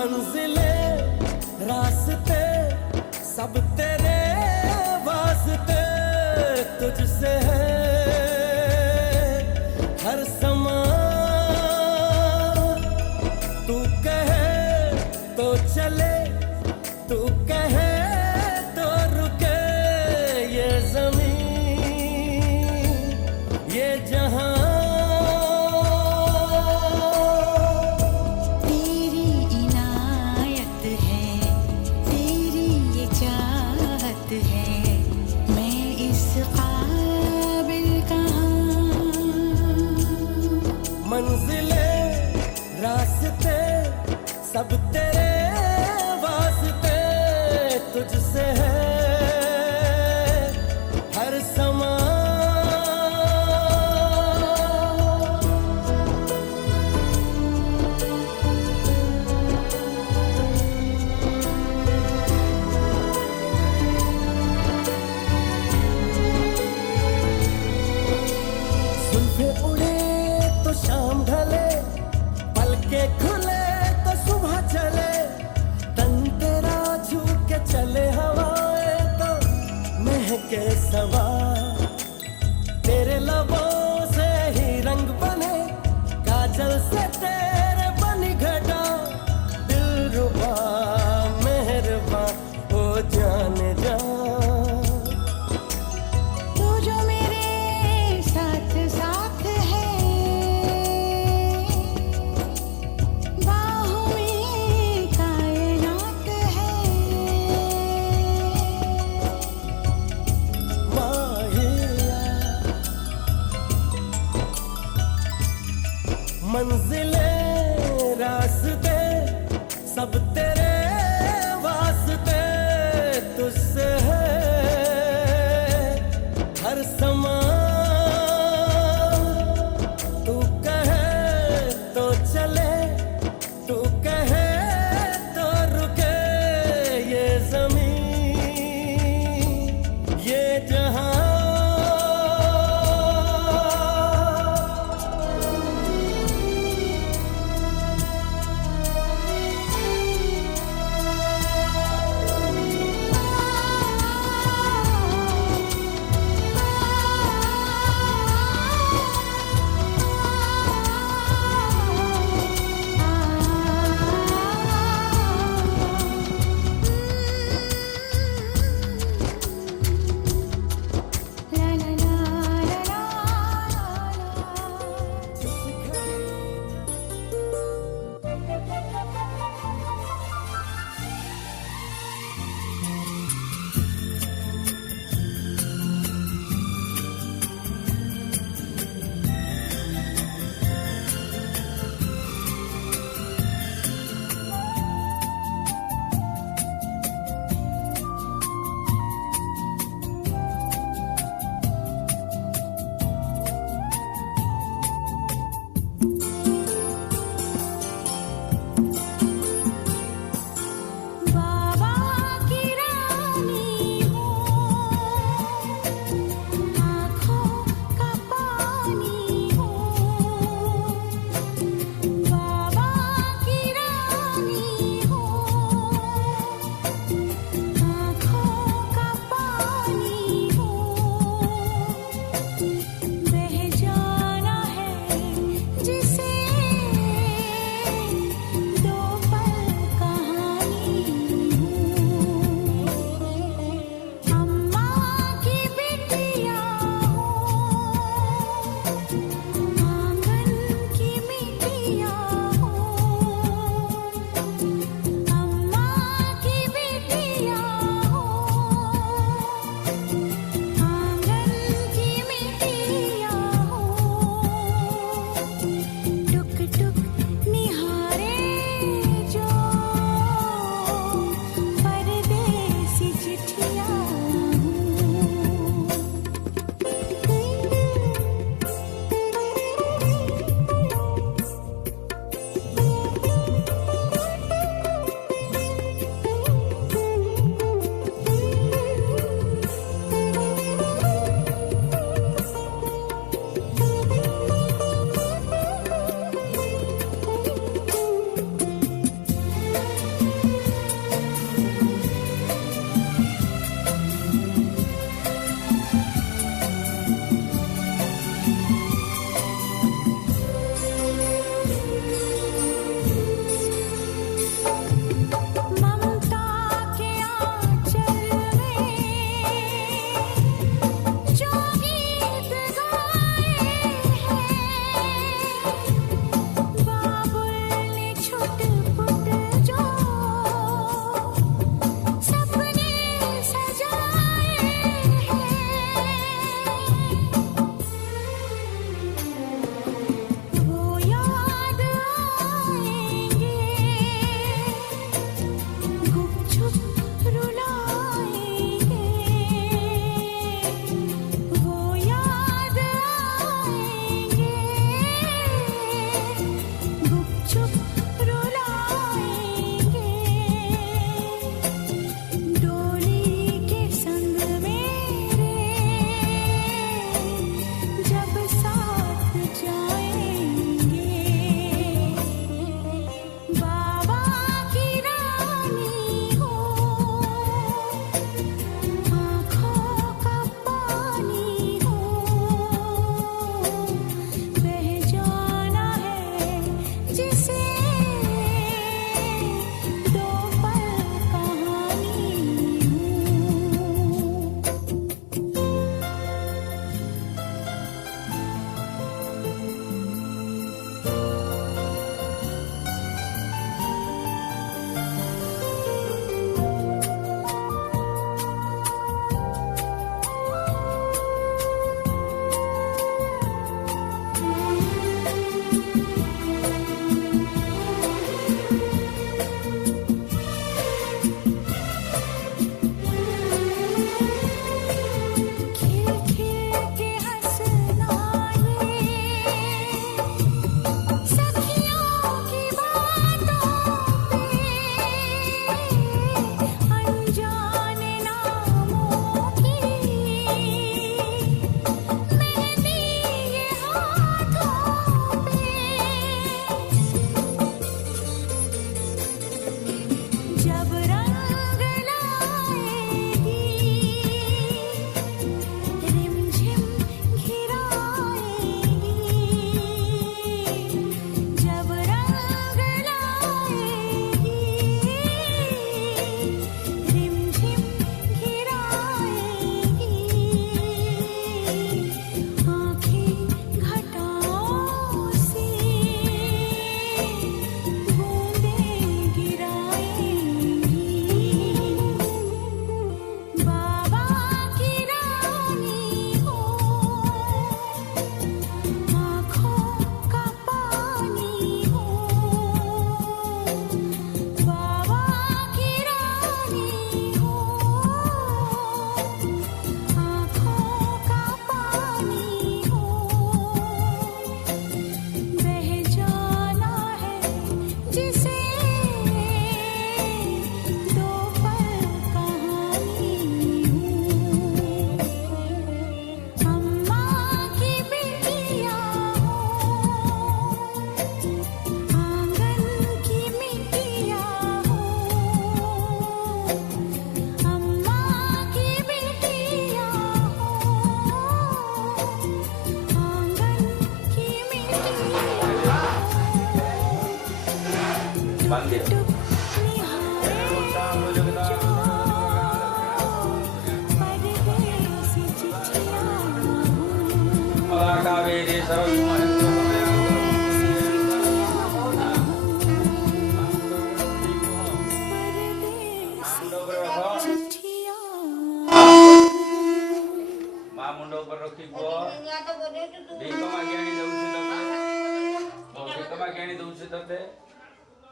मंजिलें रास्ते सब तेरे वास्ते, तुझसे है हर समा। तू कहे तो चले, तू कहे तो रुके, ये ज़मीं ये जहां है। मैं इस काबिल कहाँ। मंजिलें रास्ते सब तेरे वास्ते, तुझसे है हर समा। उड़े तो शाम ढले, पलके खुले तो सुबह चले, तन तेरा झूके चले हवाएं तो महके सवा। तेरे लबों से ही रंग बने, काजल से तेरे बनी घटा, दिलरुबा मेहरबा ओ जाने जा। मंजिलें रास्ते सब तेरे वास्ते, तुझसे है हर समा। तू कहे तो चले, तू कहे तो रुके, ये ज़मीं ये जहां जब रंग लाएगी रिमझिम घिराएगी जब रंग लाएगी रिमझिम घिराएगी आँखें घटाओं से बूंदें गिराएंगी बाबा की रानी हो आँखों का पानी हो बाबा की रानी हो आँखों का पानी हो बह जाना है जिसे दो पल कहानी हूँ अम्मा की बिटिया हो आंगन की मिट्टिया हो अम्मा की बिटिया हो आंगन की मिट्टिया बांध दिया। टुक निहारे परदेसी चिट्ठियाँ कावेरी सर्वमहिमा मां मुंडो पर रखी गो भीकमा ज्ञानी दउछि तते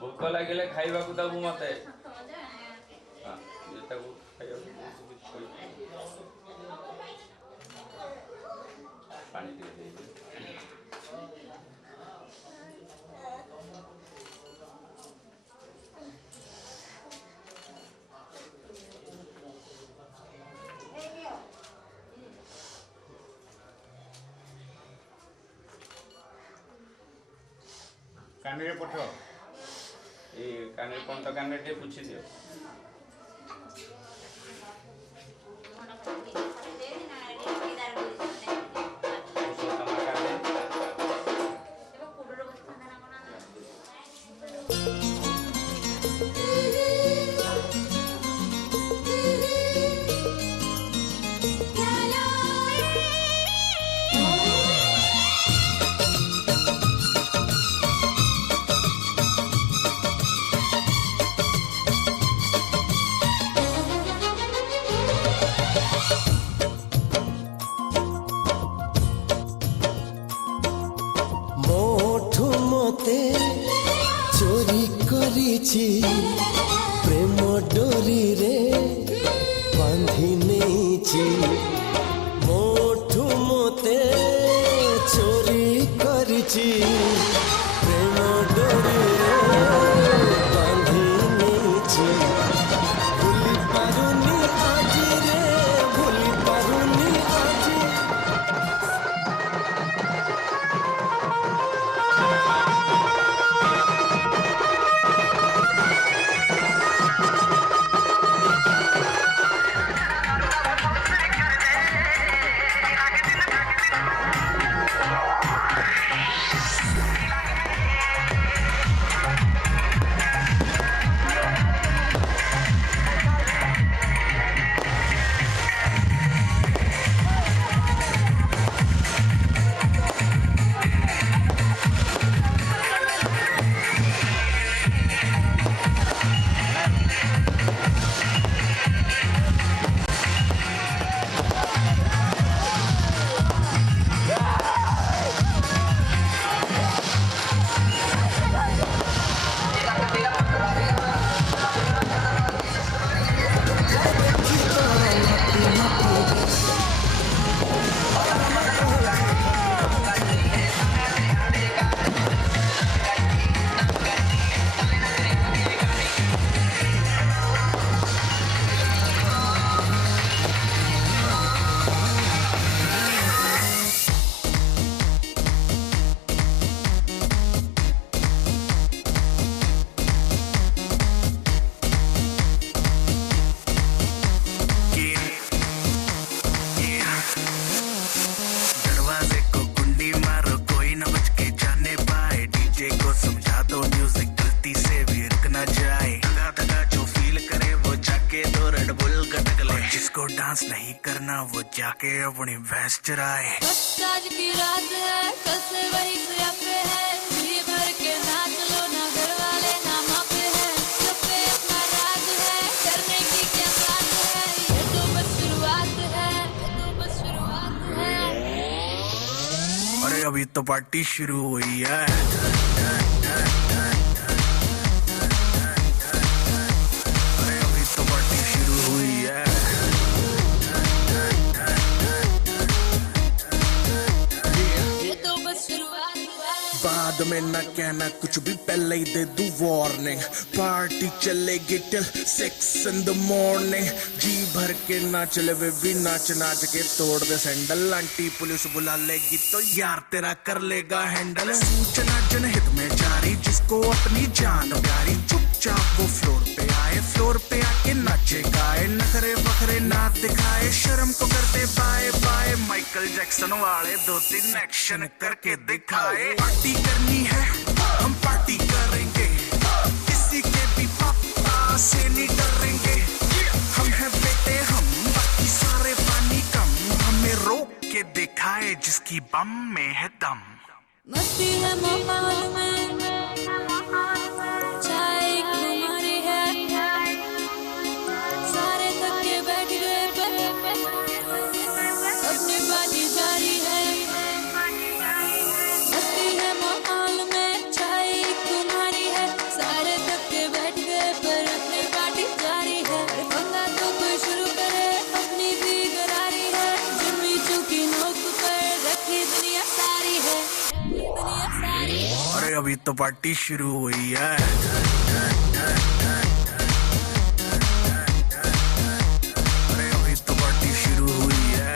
भूख लागिले खाइबा को दबु मते हां जेताको खाइबा पानी दे दे कानरे पठ ए काने कोन तो काने टे पूछि दियो मोठू मते चोरी करिछि प्रेम डोरी रे बांधी नेछि मोठू मते चोरी करिछि प्रेम डोरी रे बांधी नेछि भूली पारुनी आजी रे भूली पारुनी आजी जिसको डांस नहीं करना वो जाके अपनी भैंस चराए। बस आज की रात है, कल से वही पे है, जी भर के नाच लो, ना घर वाले ना माँ पे है, सब पे अपना राज है, करने की क्या बात है, ये तो बस शुरुआत है, ये तो बस शुरुआत है। अरे अभी तो पार्टी शुरू हुई है। अरे अभी तो पार्टी शुरू हुई है। ये तो बस शुरुआत है। बाद में ना कहना कुछ भी, पहले ही दे दूं वार्निंग। पार्टी चलेगी टिल 6 in the morning। जी भर के नाच ले वे भी, नाच नाच के तोड़ दे सैंडल। आंटी पुलिस बुला लेगी तो यार तेरा कर लेगा हैंडल। सूचना जनहित में जारी, जिसको अपनी जान प्यारी, चुपचाप वो फ्लोर पे आए, फ्लोर पे आके नाचे गाए, नखरे बखरे ना दिखाए, शर्म को करते बाय बाय, माइकल जैक्सन वाले 2-3 एक्शन करके दिखाए। पार्टी करनी है हम पार्टी करेंगे, किसी के भी पापा से नहीं डरेंगे। हम हैं बेटे हम, बाकी सारे पानी कम, हमें रोक के दिखाए जिसकी बम में है दम। मस्ती है माहौल में, चाय खुमारी है, सारे थक के बैठ गए पर अपनी पार्टी जारी है। मस्ती है माहौल में, चाय खुमारी है, सारे थक के बैठ गए पर अपनी पार्टी जारी है। पंगा तो कोई शुरू करे, अपनी भी गरारी है, जिम्मी चुकी नोक पर रखी दुनिया सारी है, दुनिया सारी है। अरे अभी तो पार्टी शुरू हुई है। अरे अभी तो पार्टी शुरू हुई है।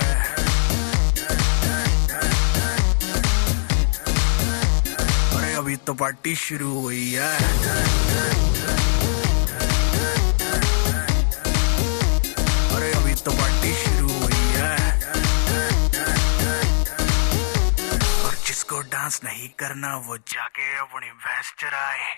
अरे अभी तो पार्टी शुरू हुई है। अरे अभी तो पार्टी शुरू हुई है। और जिसको डांस नहीं करना वो जाके अपनी भैंस चराए।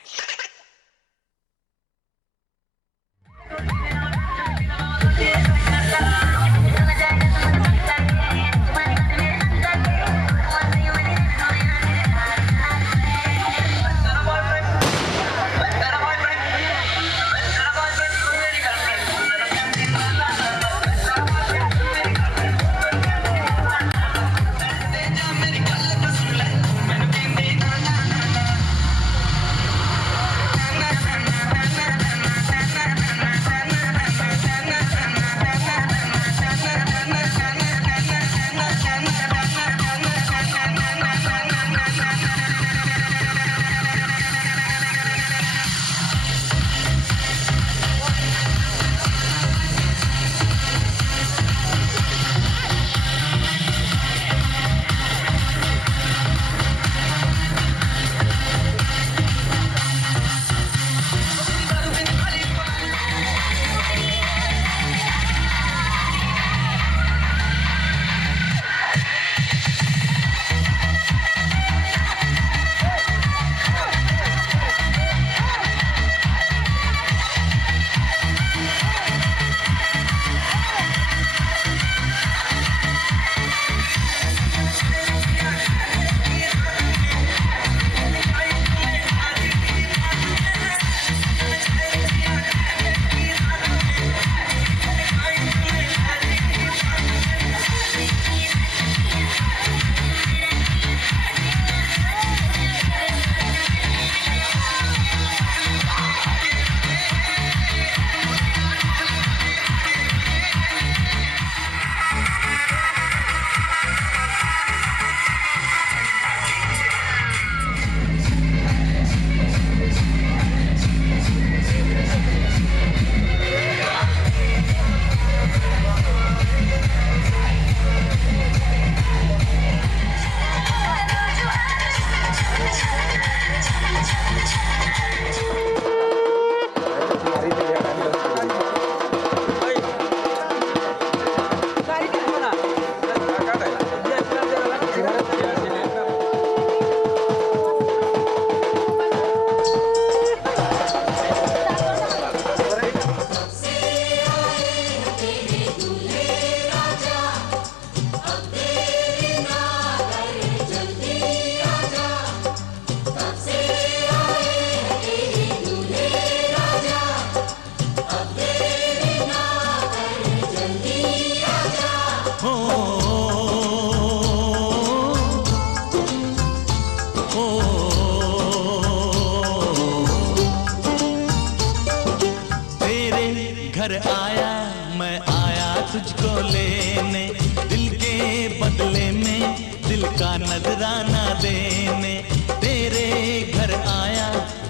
घर आया मैं आया तुझको लेने, दिल के बदले में दिल का नजराना देने। तेरे घर आया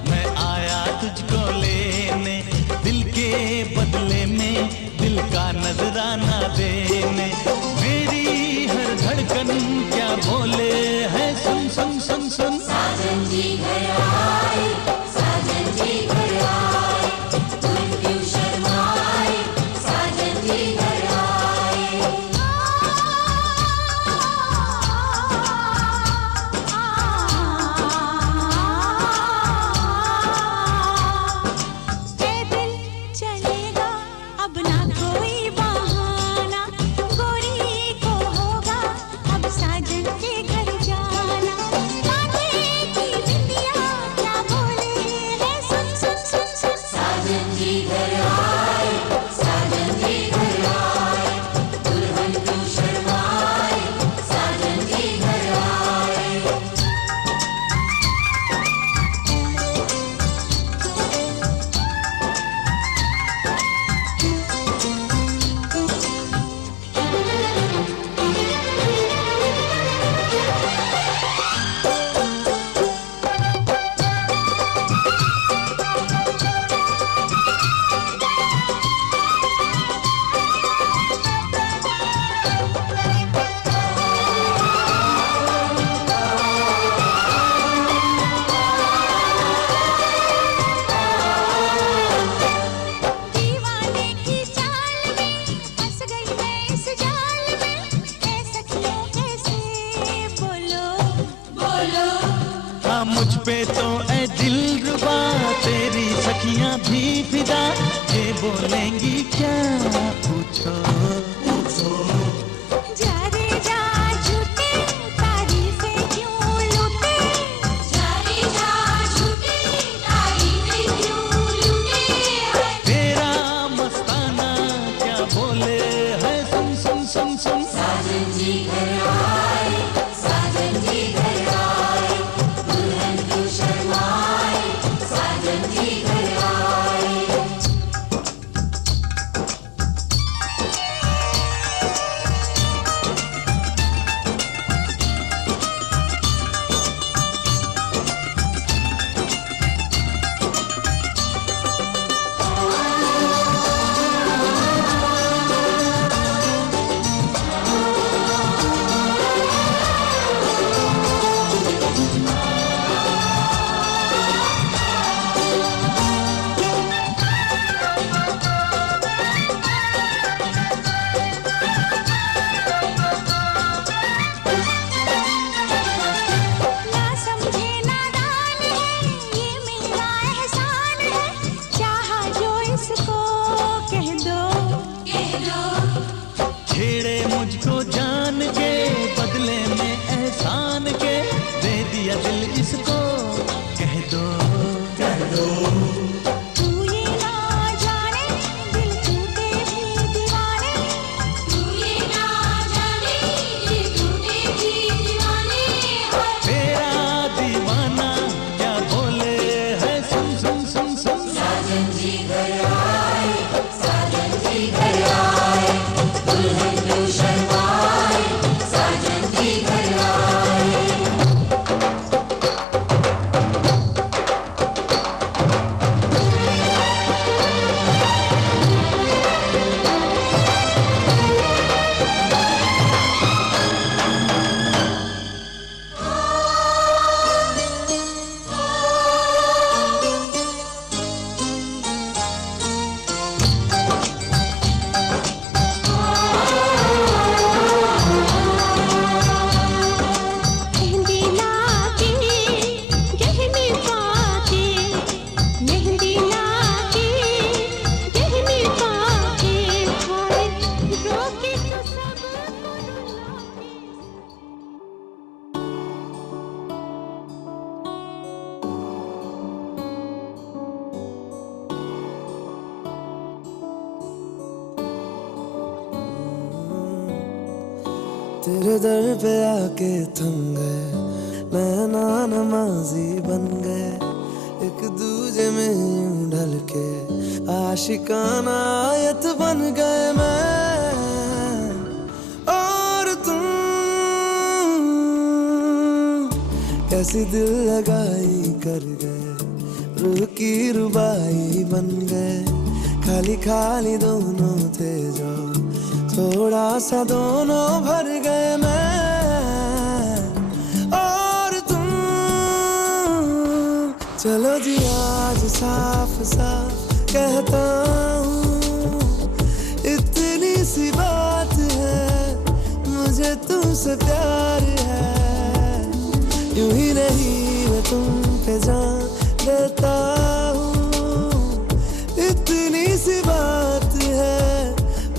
मैं आया तुझको लेने, दिल के बदले में दिल का नजराना देने। मेरी हर धड़कन क्या बोले है सुन सुन सुन सुन। साजन जी घर आए, साजन जी घर आए, तुम क्यों शर्माए, साजन जी घर आए। पैदल चलेगा अब ना कोई बहाना, गोरी को होगा अब साजन के घर जाना। माथे की बिंदिया क्या बोले है सुन सुन सुन सुन। साजन जी घर आए, साजन जी घर आए, दुल्हन क्यों शर्माए, साजन जी घर आए। दीवाने की चाल में फंस गई मैं इस जाल में, ऐ सखियों कैसे बोलो बोलो हाँ मुझ पे तो ऐ दिलरुबा तेरी सखियां भी फिदा, ये बोलेंगी क्या पूछो। जा रे जा झूठे तारीफें क्यों लूटे, जारी जा झूठी तारीफें क्यों लूटे हैं। तेरा मस्ताना क्या बोले है सुन सुन सुन सुन। साजन जी घर आए, साजन जी घर आए, दुल्हन क्यों शर्माए, साजन जी घर आए। ना समझे नादान है ये मेरा एहसान है, चाहा जो इसको कह दो। कह दो छेड़े मुझको जान के बदले में एहसान के, दे दिया दिल इसको कह दो कह दो। तू ये ना जाने दिल टूटे भी दीवाने, तू ये ना जाने दिल टूटे भी दीवाने हैं। तेरा दीवाना क्या बोले है सुन सुन सुन सुन। साजन जी घर आए, साजन जी घर आए, दुल्हन क्यों शर्माए, साजन जी घर आए। मेहंदी लाके गहने पाके, मेहंदी लाके गहने पाके, हाय रोके तो सब रुलाके। तेरे दर पे आके थम गए, नैना नमाजी बन गए, एक दूजे में यूं ढल के आशिकाना आयत बन गए मैं और तुम कैसी दिल लगाई कर गए रूह की रुबाई बन गए खाली खाली दोनों थे जो थोड़ा सा दोनों भर गए मैं और तुम चलो जी आज साफ साफ कहता हूँ इतनी सी बात है मुझे तुमसे प्यार है यूं ही नहीं मैं तुम पे जान देता हूँ इतनी सी बात है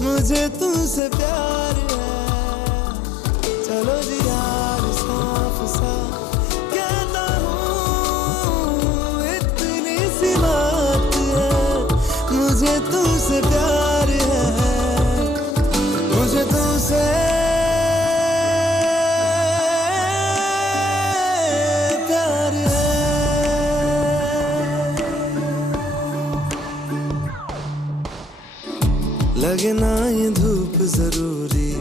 मुझे तुमसे प्यार है चलो जी यार साफ साफ कहता हूँ इतनी सी बात है मुझे तुमसे प्यार है मुझे तुमसे प्यार है लगे ना ये धूप जरूरी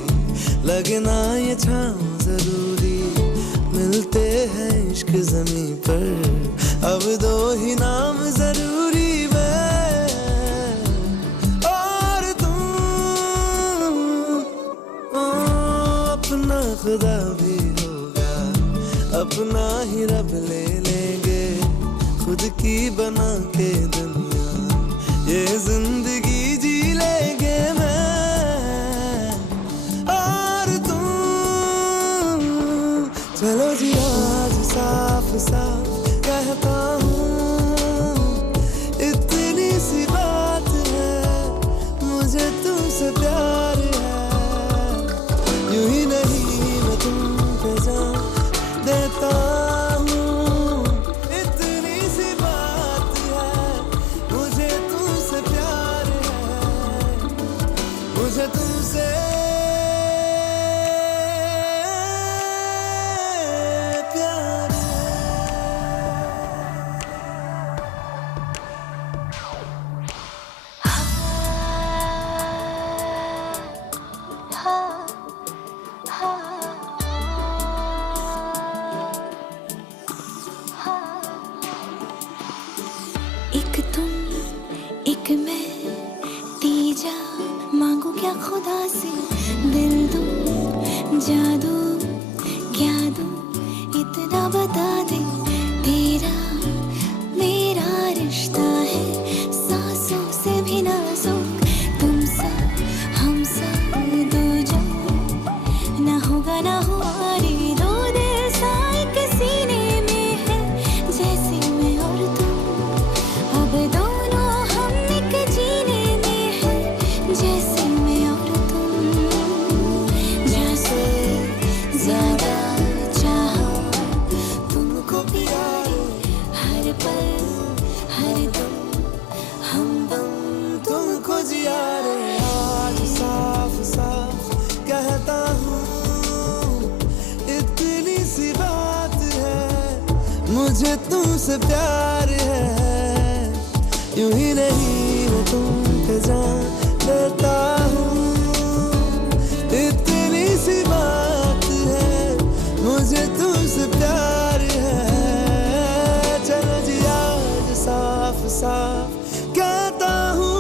लगे ना ये छाँव जरूरी मिलते हैं इश्क ज़मीं पर अब दो ही नाम जरूरी मैं और तुम अपना खुदा भी होगा अपना ही रब ले लेंगे खुद की बना के दुनिया ये जिंदगी जी लेंगे मैं और तुम चलो जी आज साफ साफ कहता हूँ इतनी सी बात है मुझे तुमसे प्यार है यूं ही नहीं मैं तुम पे जान देता हूँ इतनी सी बात है मुझे तुमसे प्यार है मुझे तुमसे प्यार है एक तुम एक मैं तीजा मांगू क्या खुदा से दिल दूं जादू क्या दूं इतना बता दे तेरा मेरा रिश्ता है सांसों से भी नाजुक तुम सा हम सा दो जो ना होगा ना हुआ रे दो दिल सा एक सीने में है जैसे मैं और तुम अब दोनों हम एक जीने में है जैसे मैं और तुम जैसे ज्यादा चाहो तुमको प्यार हर पल हर दम हमदम तुमको जिया रे आज साफ साफ कहता हूँ इतनी सी बात है मुझे तुमसे प्यार है यूं ही नहीं मैं तुम पे जान देता हूँ इतनी सी बात है मुझे तुमसे प्यार है चलो जी आज साफ साफ कहता हूँ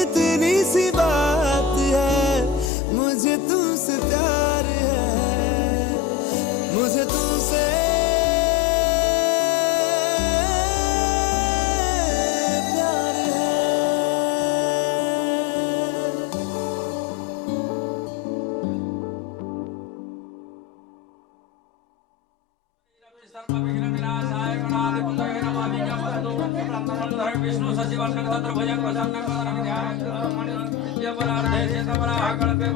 इतनी सी बात है मुझे तुमसे प्यार है मुझे तुमसे प्यार है विष्णु सचिवान्न तत्र भजन प्रसन्न करम ध्यान ये परार्थे चेतवरा कल्पे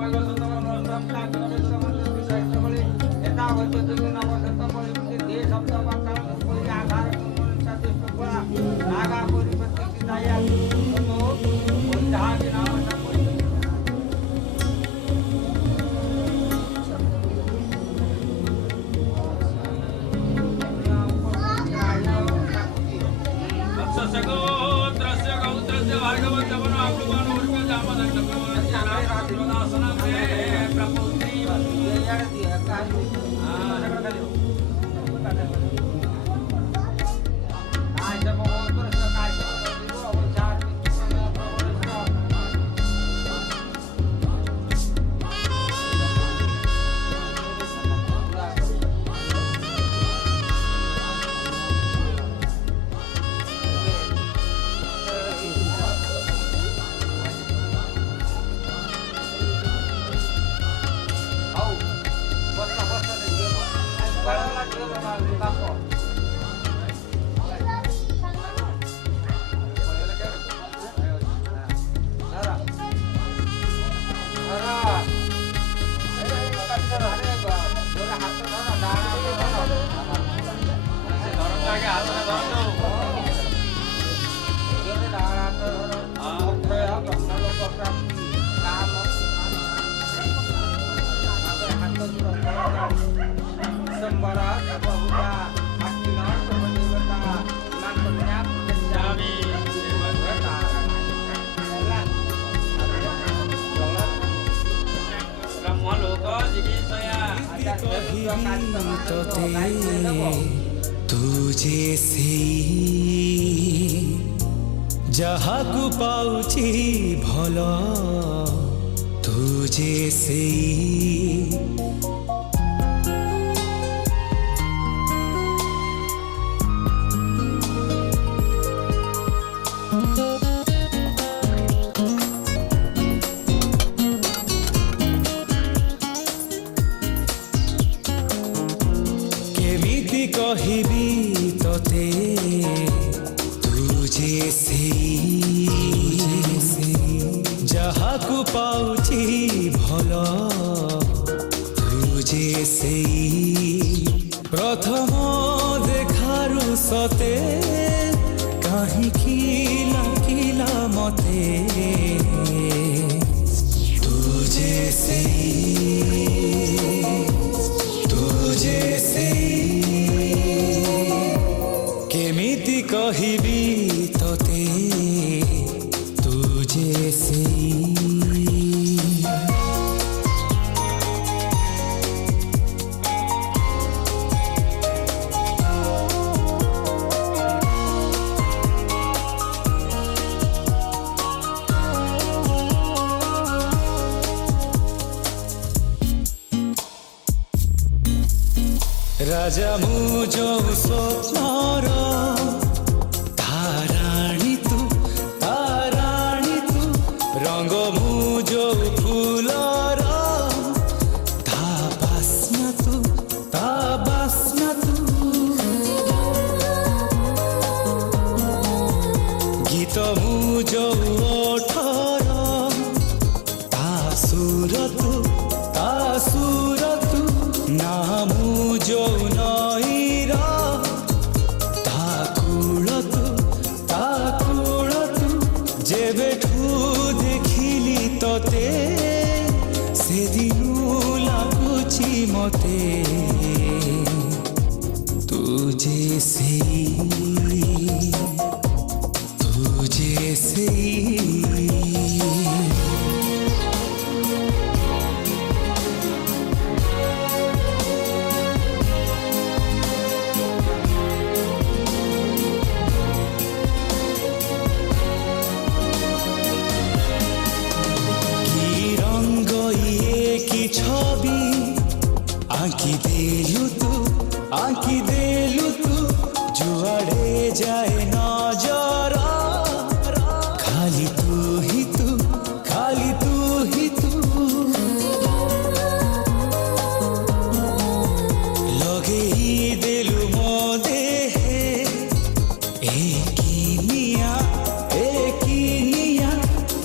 तुझे से जहाकु पाउची भल तुझे से कहिबी तोते तुझे से जहाकु पाउची भल तुझे से प्रथम देखारु सते काहींकि लागिला मते तुझे से केमिति कहिबी तोते तुझे से राजा मुझो स्वप्नर ताराणी तू रंग मुझो फूलर ता बास्ना तू गीत मुझो ओठर ता सुर तू नाम जो नईरा ताकुल तू जेबेठू देखिली तोते से दिनू लागुची मते तुझे से छवि आंकी देलु तू जुआड़े जाए नजर खाली तू ही तू लगे देलु मो देहे एकिनिया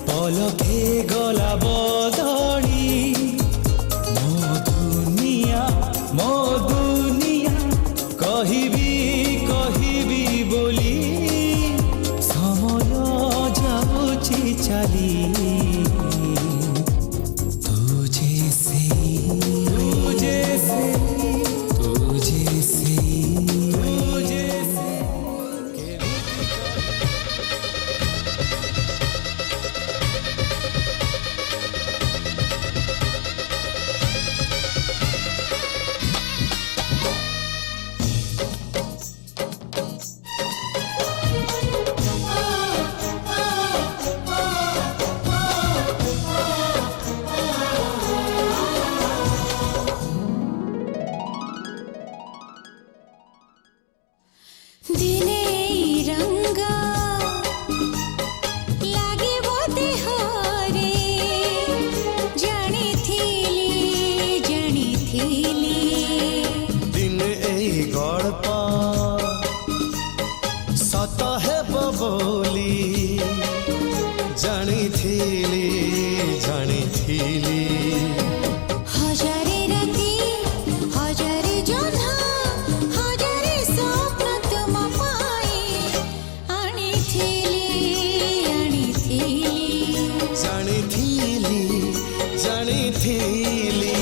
पलके गला बदली मो दुनिया कहिबी बोली समय जाउची चाली तुझे से ଜାଣିଥିଲି ଜାଣିଥିଲି हजारे राती हजारे जन्हा हजारे स्वप्न तुम पाई आनिथिली ଜାଣିଥିଲି ଜାଣିଥିଲି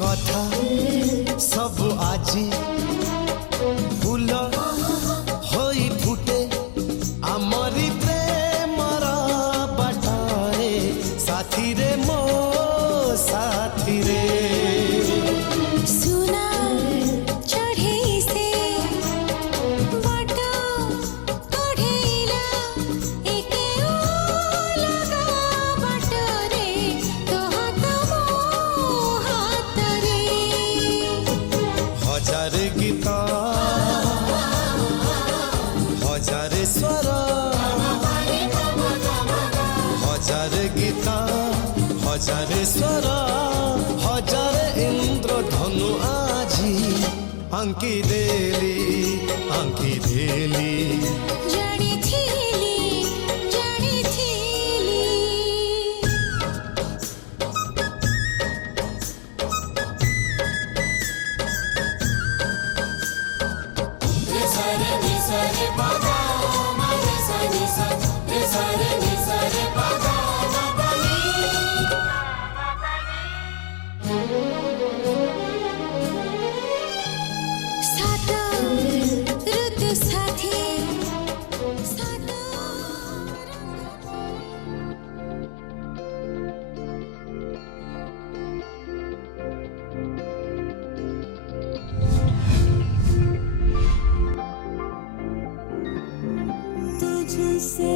କଥା ସବୁ ଆଜି ଫୁଲ ହୋଇ ଫୁଟେ ଆମରି ପ୍ରେମର ବାଟରେ ସାଥିରେ ମୋ ସାଥିରେ सुना चढ़े से बाटा कढ़ेला एके लगा बाटरे तो हाथ हातरे ହଜାର ଗୀତ ହଜାର ସ୍ୱର ହଜାର ଗୀତ ହଜାର ସ୍ୱର ହଜାର ଇନ୍ଦ୍ରଧନୁ ଆଜି ଆଙ୍କି ଦେଲି ଜାଣିଥିଲି ଜାଣିଥିଲି सात ऋतु साथी सात तुझसे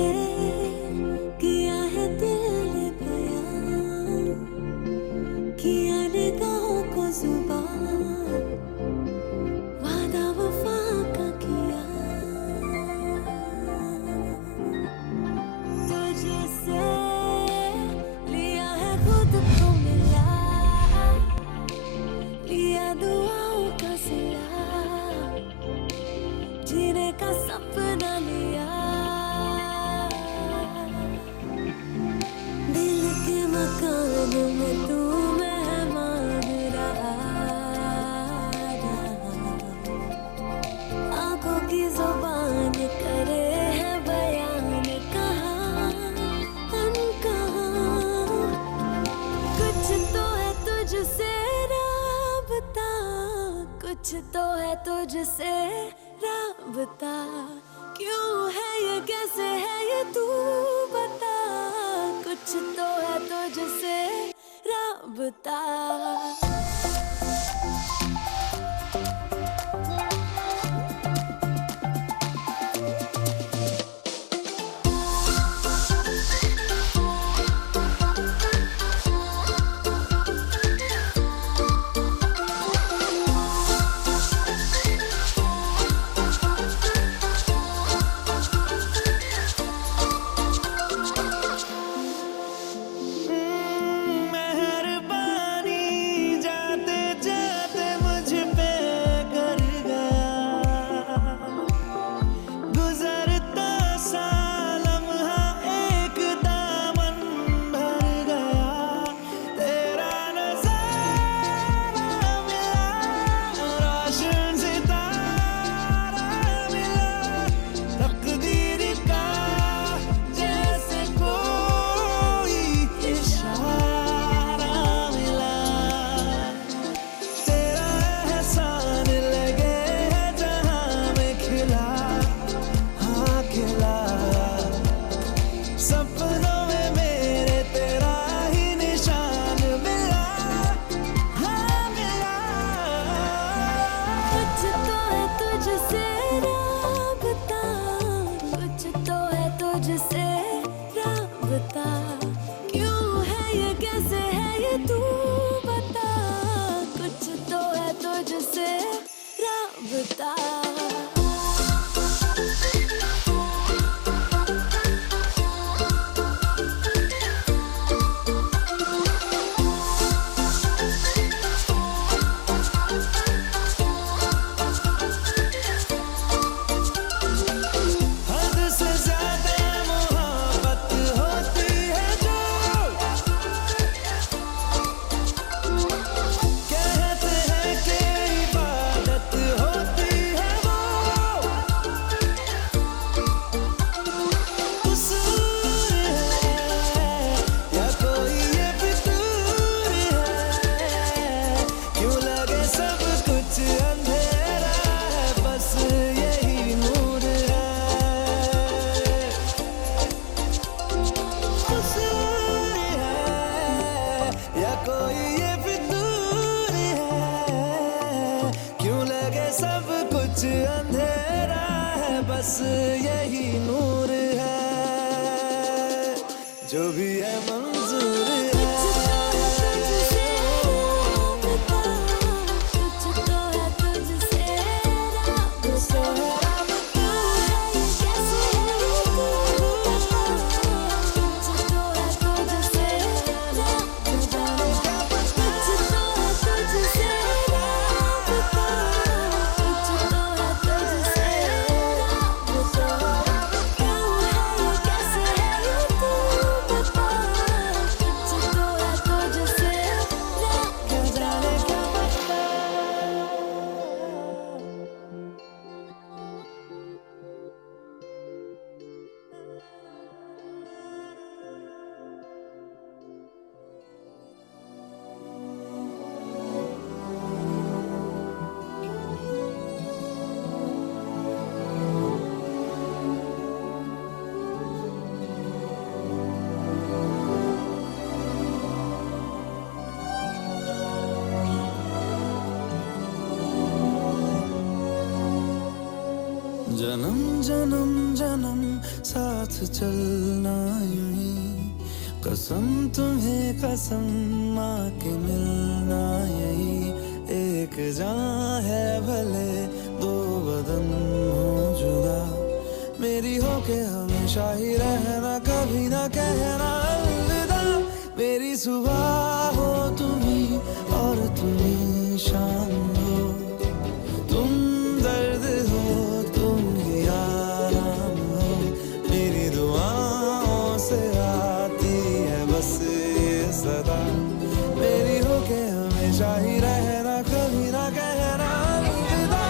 किया है दिल ने बयान किया निगाहों को जुबान वादा वफा का किया तुझसे लिया है खुद को मिला लिया दुआओं का सिला जीने का सपना लिया तेरा है, बस यही नूर है, जो भी है मंजूर है। जन्म जन्म जन्म साथ चलना यूं ही, कसम तुम्हें कसम माँ के मिलना यही, एक जान है भले दो बदन हो जुदा, मेरी हो के हमेशा ही रहना, कभी ना कहना अलविदा, मेरी सुबह हो तुम्ही और तुम्ही शाम हो, तुम दर्द हो तुम ही आराम हो, मेरी दुआओं से आती है बस ये सदा, मेरी हो के हमेशा ही रहना, कभी ना कहना अलविदा।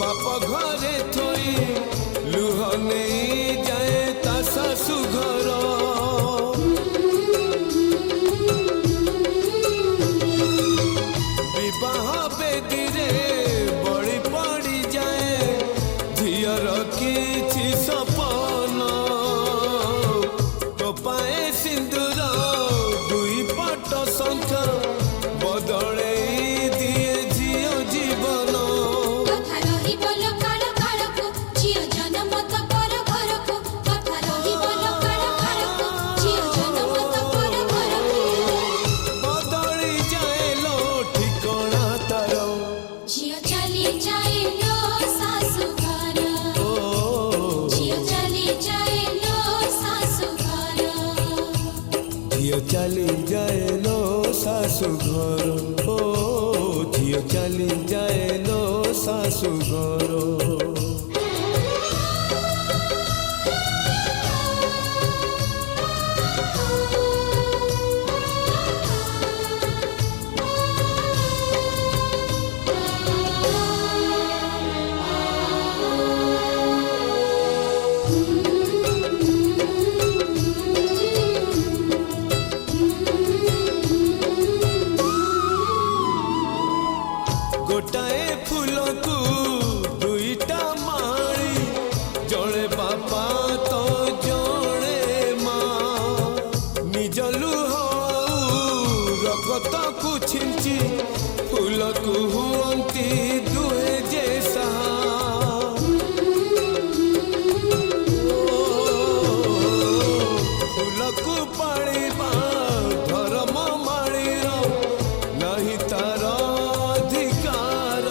बाप घरे थोई लुह नहीं जाए ता सासु घर विवाह बेदीरे बड़ी पड़ी जाए झीर किछि सपन कपाए सिंदूर दुई पट संख बदले दिए झील जीवन कथा रही बोल काल कालको झियो जन्म त पर घरको कथा रही बोल काल कालको झियो जन्म त पर घरको बदली जाए लो ठिकाना तार झियो चली जाए लो सासु घर झियो चली जाए लो सासु घर झियो चली जाए लो सासु घर ओ झियो चली जाए लो सासु घर गोटाए फूल को दुईटा माड़ी जड़े बापा तो जड़े माँ निज लुह रगत को छिंची फूल को हुअंती दुहे जैसा फूल को पाड़ीबा धर्म माड़ीर नहीं तार अधिकार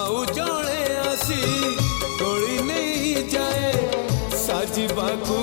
आउ जड़े आसी तोड़ी नहीं जाए साजिबाकू